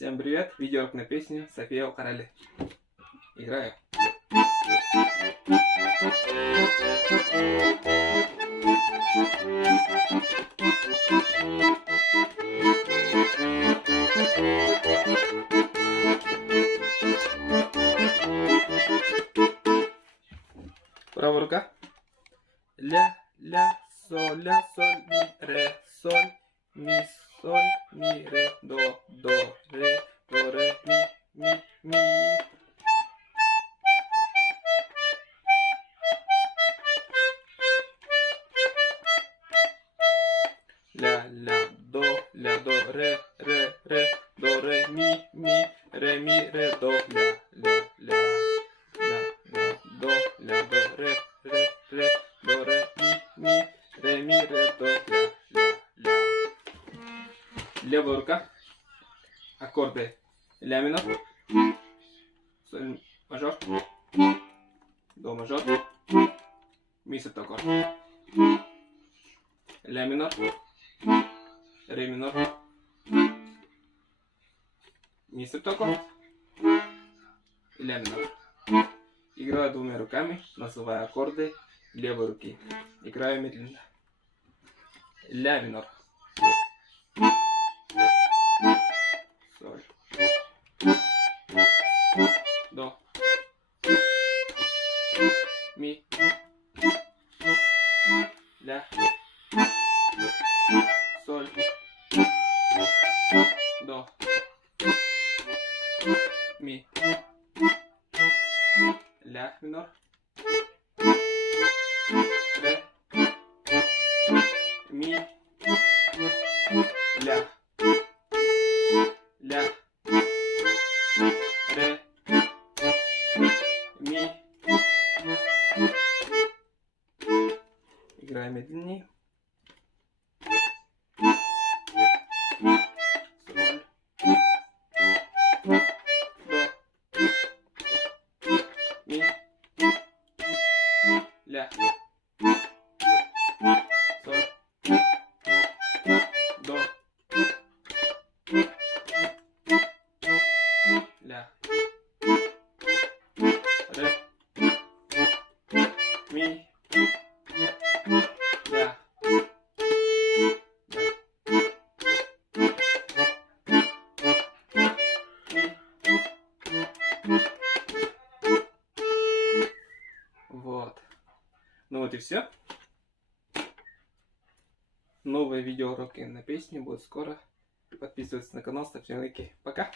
Всем привет! Видеоурок на песню София Укарали. Играю. Правая рука. Ля, соль, ми, соль, ми, ре, до, ре, ми. Ля, до, ре, до, ре, ми, ре, до, ля, до, ре, до, ре, ми, ре, до, ля. Левая рука. Аккорды ля минор, соль мажор, до мажор, ми септаккорд, ля минор, ре минор, ми септаккорд и ля минор. Играю двумя руками, называя аккорды левой руки. Играю медленно. Ля минор. Соль. До. Ми. Ля. Соль. До. Ми. Ля минор. Ре. Ми. Ля. Ля. Ре. Ми. Играем медленнее. Соль. До. Ми. Ля. Соль. До. Ля. Ре. Ми. Ля. Вот. Ну вот и все. Новые видеоуроки на песни будут скоро. Подписывайтесь на канал, ставьте лайки. Пока!